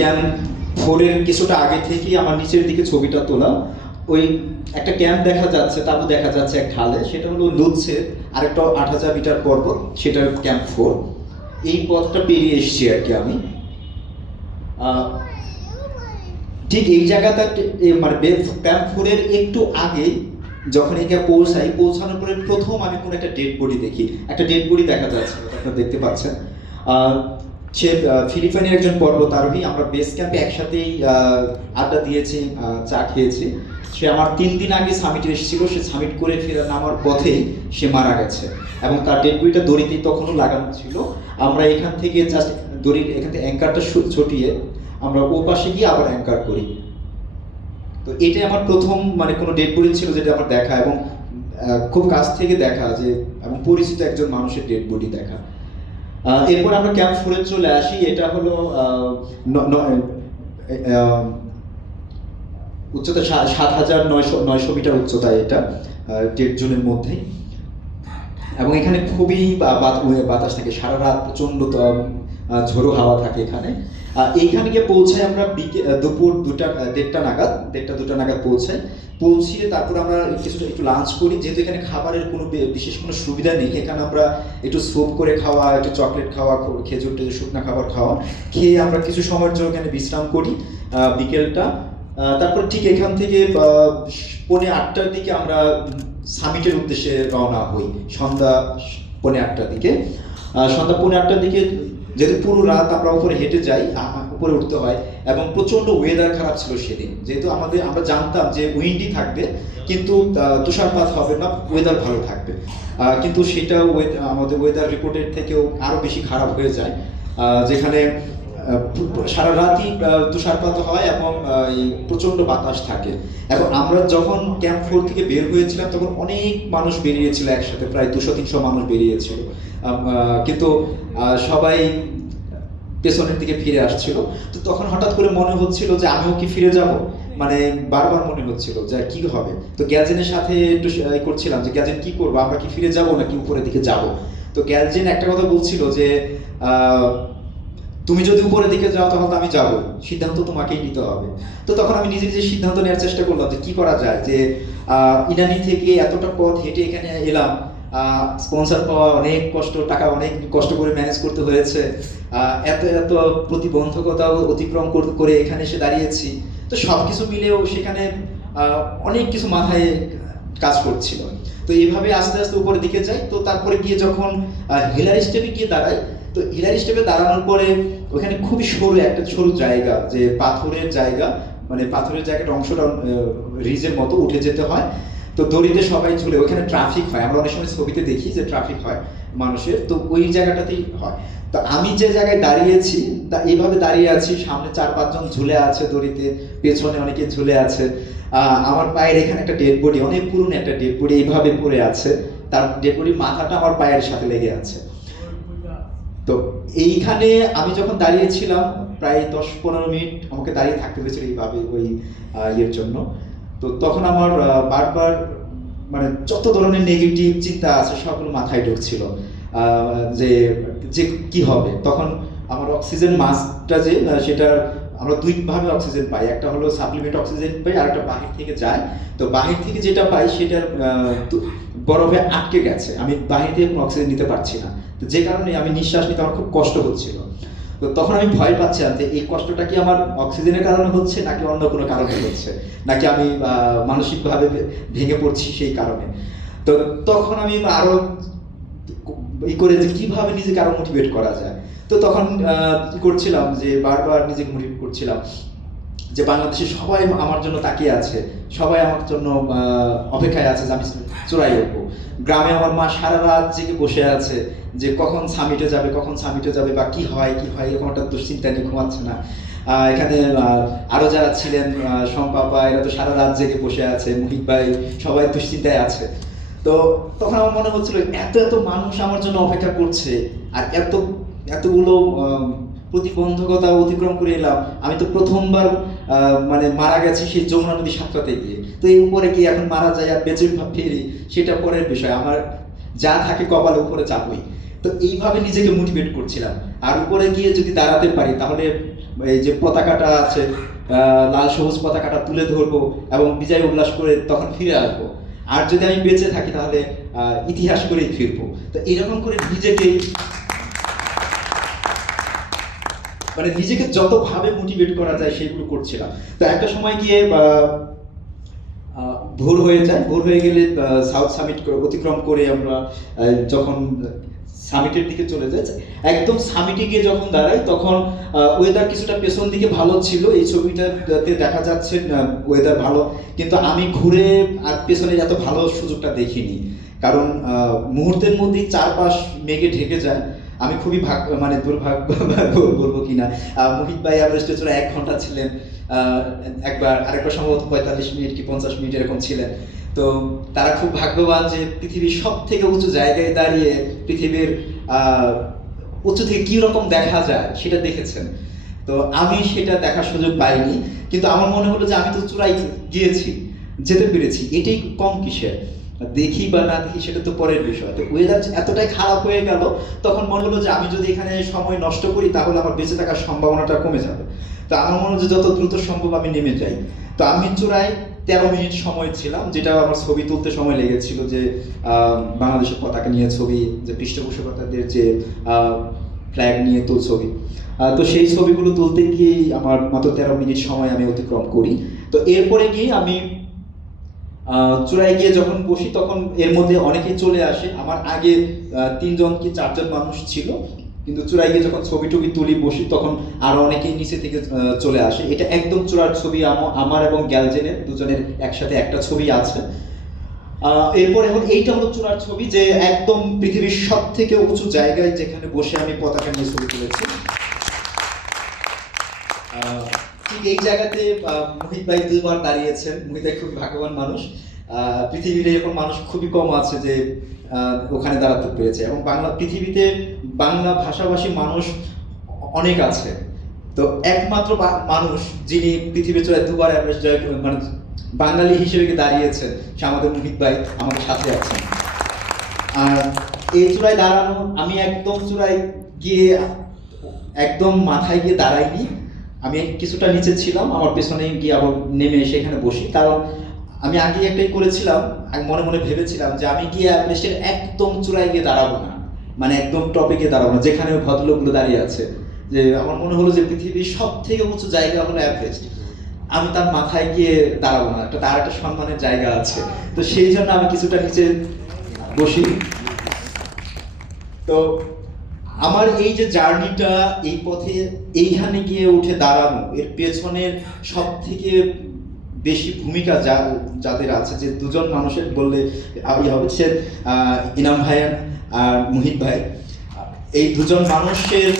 Camp 4-এর কিছুটা আগে থেকেই আমার নিচের দিকে ছবিটা তোলা। ওই একটা ক্যাম্প দেখা যাচ্ছে, তাবু দেখা যাচ্ছে এক ঢালে, সেটা হলো লুৎসের আরেকটা 8000 মিটার পর্বত, সেটা ক্যাম্প 4। এই পথটা পেরিয়ে এসেছি আর কি আমি। ঠিক এই জায়গাটা মানে ক্যাম্প 4-এর একটু আগে যখন এখানে পৌঁছানোর পরে প্রথম আমি কোনো একটা ডেড বডি দেখি। একটা ডেড বডি দেখা যাচ্ছে, আপনারা দেখতে পাচ্ছেন। সে ফিলিপাইনের একজন পর্বতারোহী। আমরা বেস ক্যাম্পে একসাথেই আড্ডা দিয়েছি, চা খেয়েছি। সে আমার 3 দিন আগে সামিটে এসেছিল, সে সামিট করে ফেরা নামার পথেই সে মারা গেছে এবং তার ডেড বডিটা দড়িতে তখনও লাগানো ছিল। আমরা এখান থেকে জাস্ট দড়ির এখান থেকে অ্যাঙ্কারটা ছটিয়ে আমরা ও পাশে গিয়ে আবার অ্যাঙ্কার করি। তো এটাই আমার প্রথম মানে কোনো ডেড বডি ছিল যেটা আমার দেখা, এবং খুব কাছ থেকে দেখা, যে এবং পরিচিত একজন মানুষের ডেড বডি দেখা। এরপর আমরা ক্যাম্প 4-এ চলে আসি। এটা হলো উচ্চতা 7900 মিটার উচ্চতায়, এটা 1.5 জুনের মধ্যেই। এবং এখানে খুবই বাতাস থাকে, সারা রাত প্রচণ্ড ঝোড়ো হাওয়া থাকে এখানে। এইখানে গিয়ে পৌঁছাই আমরা দুপুর 1:30 নাগাদ পৌঁছিয়ে তারপর আমরা একটু লাঞ্চ করি। যেহেতু এখানে খাবারের কোনো বিশেষ কোনো সুবিধা নেই, এখানে আমরা একটু স্যুপ করে খাওয়া, একটু চকলেট খাওয়া, খেজুর শুকনো খাবার খাওয়া খেয়ে আমরা কিছু সময়ের জন্য এখানে বিশ্রাম করি বিকেলটা। তারপর ঠিক এখান থেকে 8:45-টার দিকে আমরা সামিটের উদ্দেশ্যে রওনা হই। সন্ধ্যা 8:45-টার দিকে। সন্ধ্যা 8:45-টার দিকে যেহেতু পুরো রাত আমরা উপরে হেঁটে যাই, উপরে উঠতে হয়, এবং প্রচণ্ড ওয়েদার খারাপ ছিল সেদিন। যেহেতু আমরা জানতাম যে উইন্ডি থাকবে, কিন্তু তুষারপাত হবে না, ওয়েদার ভালো থাকবে। কিন্তু সেটা আমাদের ওয়েদার রিপোর্টের থেকেও আরও বেশি খারাপ হয়ে যায়, যেখানে সারা রাতই তুষারপাত হয় এবং প্রচণ্ড বাতাস থাকে। এখন আমরা যখন ক্যাম্প 4 থেকে বের হয়েছিলাম তখন অনেক মানুষ বেরিয়েছিল একসাথে, প্রায় 200-300 মানুষ বেরিয়েছিল, কিন্তু সবাই পেছনের দিকে ফিরে আসছিল। তো তখন হঠাৎ করে মনে হচ্ছিল যে আমিও কি ফিরে যাব, মানে বারবার মনে হচ্ছিল যে কি হবে। তো গ্যালজেনের সাথে একটু করছিলাম যে গ্যালজেন কি করবো, আমরা কি ফিরে যাব নাকি উপরের দিকে যাব। তো গ্যালজেন একটা কথা বলছিল যে তুমি যদি উপরের দিকে যাও তাহলে তো আমি যাবো, সিদ্ধান্ত তোমাকেই নিতে হবে। তো তখন আমি নিজে নিজে সিদ্ধান্ত নেওয়ার চেষ্টা করলাম যে কি করা যায়, যে ইনানি থেকে এতটা পথ হেঁটে এখানে এলাম, স্পন্সর পাওয়া অনেক কষ্ট, টাকা অনেক কষ্ট করে ম্যানেজ করতে হয়েছে, এত এত প্রতিবন্ধকতাও অতিক্রম করে এখানে এসে দাঁড়িয়েছি। তো সব কিছু মিলেও সেখানে অনেক কিছু মাথায় কাজ করছিল। তো এইভাবে আস্তে আস্তে উপরের দিকে যাই। তো তারপরে গিয়ে যখন হিলারি স্টেপে গিয়ে দাঁড়াই, তো হিলারি স্টেপে দাঁড়ানোর পরে ওখানে খুবই সরু জায়গা, যে পাথরের জায়গা, মানে পাথরের জায়গাটা অংশটা রিজের মতো উঠে যেতে হয়। তো দড়িতে সবাই ঝুলে, ওখানে ট্রাফিক হয়, আমরা অনেক সময় ছবিতে দেখি যে ট্রাফিক হয় মানুষের, তো ওই জায়গাটাতেই হয়। তো আমি যে জায়গায় দাঁড়িয়েছি তা এইভাবে দাঁড়িয়ে আছি, সামনে 4-5 জন ঝুলে আছে দড়িতে, পেছনে অনেকে ঝুলে আছে। আমার পায়ের এখানে একটা ডেড বডি, অনেক পুরনো একটা ডেড বডি এইভাবে পড়ে আছে, তার ডেড বডির মাথাটা আমার পায়ের সাথে লেগে আছে। তো এইখানে আমি যখন দাঁড়িয়েছিলাম প্রায় 10-15 মিনিট আমাকে দাঁড়িয়ে থাকতে হয়েছিল এইভাবে ওই ইয়ের জন্য। তো তখন আমার বারবার মানে যত ধরনের নেগেটিভ চিন্তা আছে সবগুলো মাথায় ঢুকছিল, যে যে কি হবে। তখন আমার অক্সিজেন মাস্কটা যে সেটা আমরা 2 ভাবে অক্সিজেন পাই, একটা হলো সাপ্লিমেন্ট অক্সিজেন পাই, আর একটা বাহির থেকে যায়। তো বাহির থেকে যেটা পাই সেটা বরফে আটকে গেছে, আমি বাহির থেকে কোনো অক্সিজেন নিতে পারছি না। তো যে কারণে আমি নিঃশ্বাস নিতে আমার খুব কষ্ট হচ্ছিল। তো তখন আমি ভয় পাচ্ছিলাম যে এই কষ্টটা কি আমার অক্সিজেনের কারণে হচ্ছে নাকি অন্য কোনো কারণে হচ্ছে, নাকি আমি মানসিকভাবে ভেঙে পড়ছি সেই কারণে। তো তখন আমি আরো করে যে কিভাবে নিজেকে আরো মোটিভেট করা যায়। তো তখন কি করছিলাম যে বারবার নিজেকে মোটিভেট করছিলাম যে বাংলাদেশে সবাই আমার জন্য তাকিয়ে আছে, সবাই আমার জন্য অপেক্ষায় আছে যে আমি চূড়ায় উঠবো। গ্রামে আমার মা সারা রাত জেগে বসে আছে যে কখন সামিটে যাবে বা কি হয় এরকম একটা দুশ্চিন্তা নিয়ে ঘুমাচ্ছে না। এখানে আরো যারা ছিলেন, শম্পাপা, এরা তো সারা রাত জেগে বসে আছে, মুহিত ভাই, সবাই দুশ্চিন্তায় আছে। তো তখন আমার মনে হচ্ছিল এত এত মানুষ আমার জন্য অপেক্ষা করছে, আর এতগুলো প্রতিবন্ধকতা অতিক্রম করে এলাম। আমি তো প্রথমবার মানে মারা গেছি সেই যমুনা নদী সাঁতরাতে গিয়ে, তো এই উপরে গিয়ে এখন মারা যায় আর বেঁচে ফেরি সেটা পরের বিষয়, আমার যা থাকে কপালে উপরে যাবই। তো এইভাবে নিজেকে মোটিভেট করছিলাম, আর উপরে গিয়ে যদি দাঁড়াতে পারি তাহলে এই যে পতাকাটা আছে, লাল সবুজ পতাকাটা তুলে ধরবো এবং বিজয় উল্লাস করে তখন ফিরে আসবো। আর যদি আমি বেঁচে থাকি তাহলে ইতিহাস করেই ফিরবো। তো এরকম করে নিজেকেই মানে নিজেকে যতভাবে মোটিভেট করা যায় সেগুলো করছিলাম। তো একটা সময় গিয়ে ভোর হয়ে যায়, ভোর হয়ে গেলে সাউথ সামিট অতিক্রম করে আমরা যখন সামিটের দিকে চলে যাই, একদম সামিটে গিয়ে যখন দাঁড়াই তখন ওয়েদার কিছুটা পেছন দিকে ভালো ছিল, এই ছবিটাতে দেখা যাচ্ছে ওয়েদার ভালো, কিন্তু আমি ঘুরে আর পেছনে এত ভালো সুযোগটা দেখিনি, কারণ মুহূর্তের মধ্যেই চারপাশ মেঘে ঢেকে যায়। আমি খুবই মানে দুর্ভাগ্য বলবো কিনা, মোহিত ভাই এভারেস্টে চলে 1 ঘন্টা ছিলেন, একবার আরেকবার সম্ভবত 45 মিনিট কি 50 মিনিট এরকম ছিলেন। তো তারা খুব ভাগ্যবান যে পৃথিবীর সব থেকে উঁচু জায়গায় দাঁড়িয়ে পৃথিবীর উঁচু থেকে কি রকম দেখা যায় সেটা দেখেছেন। তো আমি সেটা দেখার সুযোগ পাইনি, কিন্তু আমার মনে হলো যে আমি তো চূড়ায় গিয়েছি, যেতে পেরেছি, এটাই কম কিসের, দেখি বা না দেখি সেটা তো পরের বিষয়। তো ওয়েদার এতটাই খারাপ হয়ে গেল, তখন মনে হলো যে আমি যদি এখানে সময় নষ্ট করি তাহলে আমার বেঁচে থাকার সম্ভাবনাটা কমে যাবে। তো আমার মনে হলো যে যত দ্রুত সম্ভব আমি নেমে যাই। তো আমি চূড়ায় 13 মিনিট সময় ছিলাম, যেটা আমার ছবি তুলতে সময় লেগেছিল, যে বাংলাদেশের পতাকা নিয়ে ছবি, যে পৃষ্ঠপোষকতাদের যে ফ্ল্যাগ নিয়ে তো ছবি, তো সেই ছবিগুলো তুলতে গিয়েই আমার মাত্র 13 মিনিট সময় আমি অতিক্রম করি। তো এরপরে গিয়ে আমি চূড়ায় গিয়ে যখন বসি তখন এর মধ্যে অনেকেই চলে আসে, আমার আগে 3জন কি 4জন মানুষ ছিল, কিন্তু চূড়ায় গিয়ে যখন ছবি টবি তুলি বসি তখন আরো অনেকেই নিচে থেকে চলে আসে। এটা একদম চূড়ার ছবি, আমার এবং গ্যালজেনের দুজনের একসাথে একটা ছবি আছে। এরপরে হলো এইটা হলো চূড়ার ছবি, যে একদম পৃথিবীর সব থেকে উঁচু জায়গায় যেখানে বসে আমি পতাকা নিয়ে ছবি তুলেছি। ঠিক এই জায়গাতে মোহিত ভাই 2বার দাঁড়িয়েছেন। মোহিত ভাই খুবই ভাগ্যবান মানুষ, পৃথিবীর এরকম মানুষ খুবই কম আছে যে ওখানে দাঁড়াতে পেরেছে, এবং পৃথিবীতে বাংলা ভাষাভাষী মানুষ অনেক আছে। তো একমাত্র মানুষ যিনি পৃথিবীর চূড়ায় 2বার এভারেস্ট জয় মানে বাঙালি হিসেবে দাঁড়িয়েছেন, সে আমাদের মোহিত ভাই আমাদের সাথে আছেন। আর এই চূড়ায় দাঁড়ানো, আমি একদম চূড়ায় গিয়ে একদম মাথায় গিয়ে দাঁড়াইনি, আমি কিছুটা নিচে ছিলাম, আমার পেছনে গিয়ে আবার নেমে এসে এখানে বসি, কারণ আমি আগে একটাই করেছিলাম, আমি মনে মনে ভেবেছিলাম যে আমি গিয়ে এভারেস্টের একদম চূড়ায় গিয়ে দাঁড়াবো না, মানে একদম টপে গিয়ে দাঁড়াবো না যেখানে ভদ্রলোকগুলো দাঁড়িয়ে আছে। যে আমার মনে হলো যে পৃথিবীর সব থেকে উঁচু জায়গা হলো এভারেস্ট, আমি তার মাথায় গিয়ে দাঁড়াবো না, তার একটা সম্মানের জায়গা আছে। তো সেই জন্য আমি কিছুটা নিচে বসি। তো আমার এই যে জার্নিটা, এই পথে এইখানে গিয়ে উঠে দাঁড়ানো, এর পেছনের সব থেকে বেশি ভূমিকা যাদের আছে, যে 2জন মানুষের বললে হবে, সে ইনাম ভাই আর মোহিত ভাই, এই 2জন মানুষের